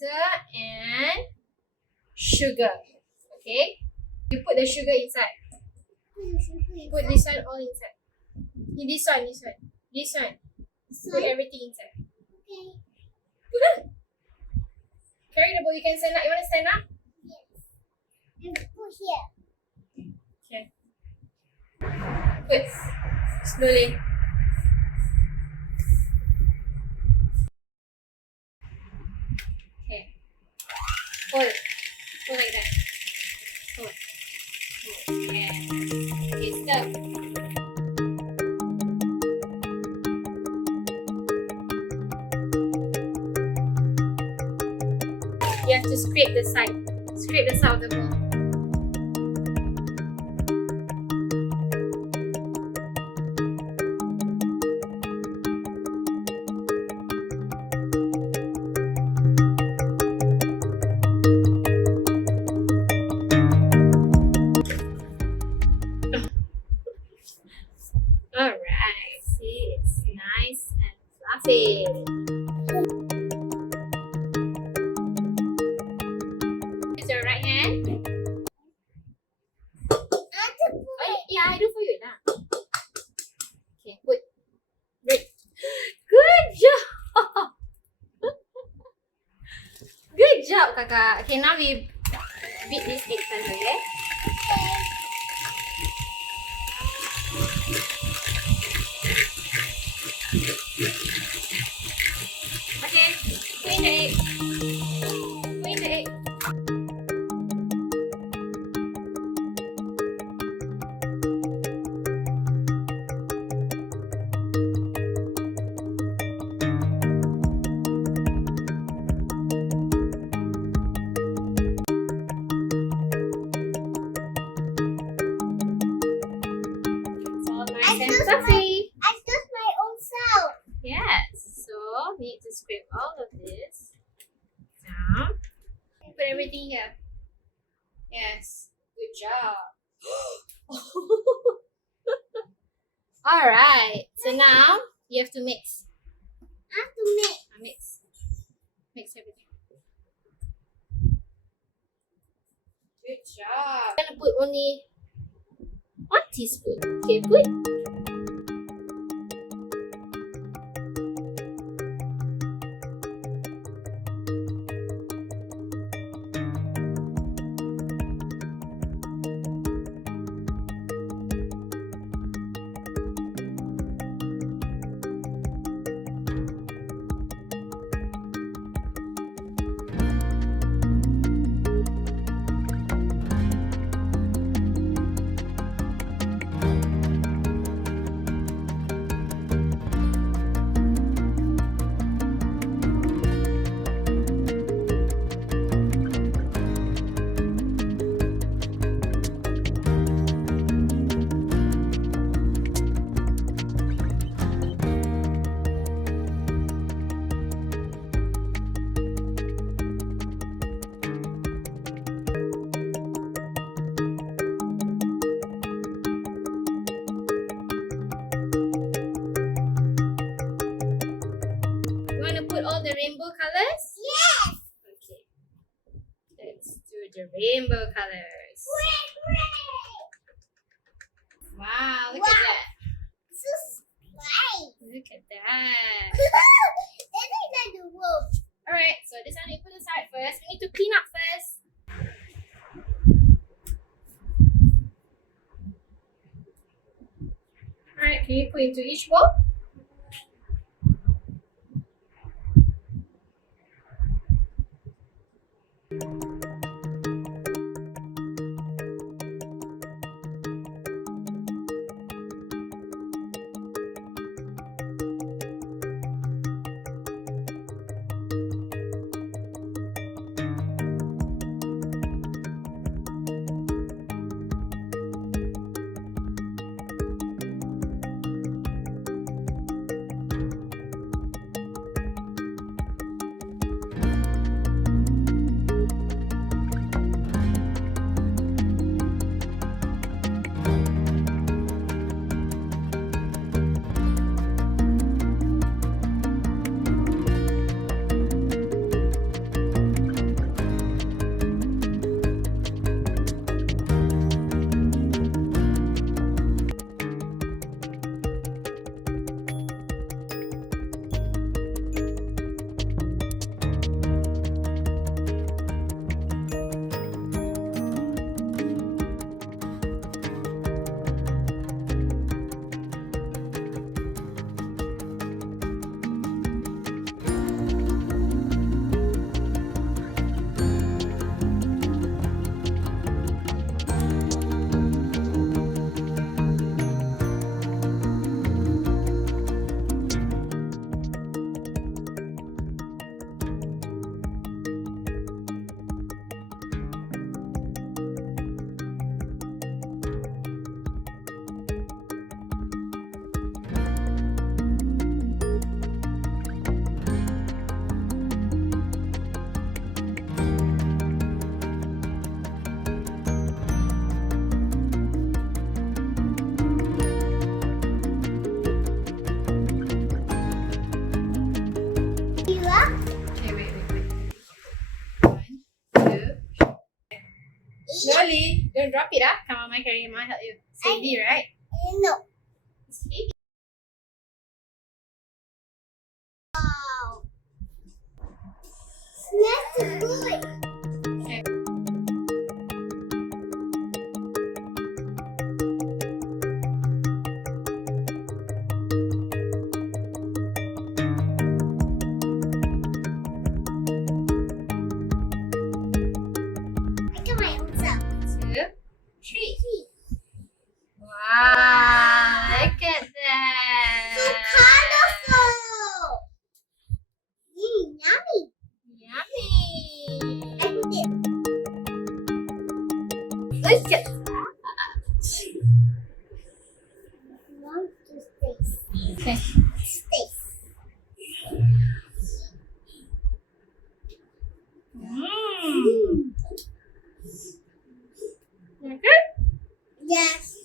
water and sugar. Okay? You put the sugar inside. Put this one all inside. This one. Put everything inside. Okay. Put lah. Carry the bowl. You can stand up. You want to stand up? And put here. Okay. Put. Slowly. Okay. Hold. Hold like that. Hold. Yeah. Okay, stop. You have to scrape the side. Scrape the side of the bowl. Alright, see, it's nice and fluffy. Use your right hand. Yeah, I do for you now. Okay, put. Great. Good job. Good job, kakak. Okay, now we beat this egg first, okay? Okay, put in the egg. Put in the egg. It's all nice and fluffy. I took my own self. Yes, so we need to scrape all of this down. Put everything here. Yes, good job. Alright, so now you have to mix. I have to make. Mix. Mix everything. Good job. I'm gonna put only 1 teaspoon. Okay, put. You want to put all the rainbow colors? Yes. Okay. Let's do the rainbow colors. Wow, look at Wow. that. So slime. Look at that. Then I done the wolf. Alright, so this one we put aside first. We need to clean up first. Alright, can you put into each bowl? Don't drop it, ah. Come on, my carry. I'll help you. It's heavy, right? No. It's heavy. Wow. Smells good. Okay. I got my own self. 2, 3. Wow, look at that. So colorful. Yummy. Yummy. I put it. Look at Want to stay. Okay. Stay. Mmm. Okay. Yes.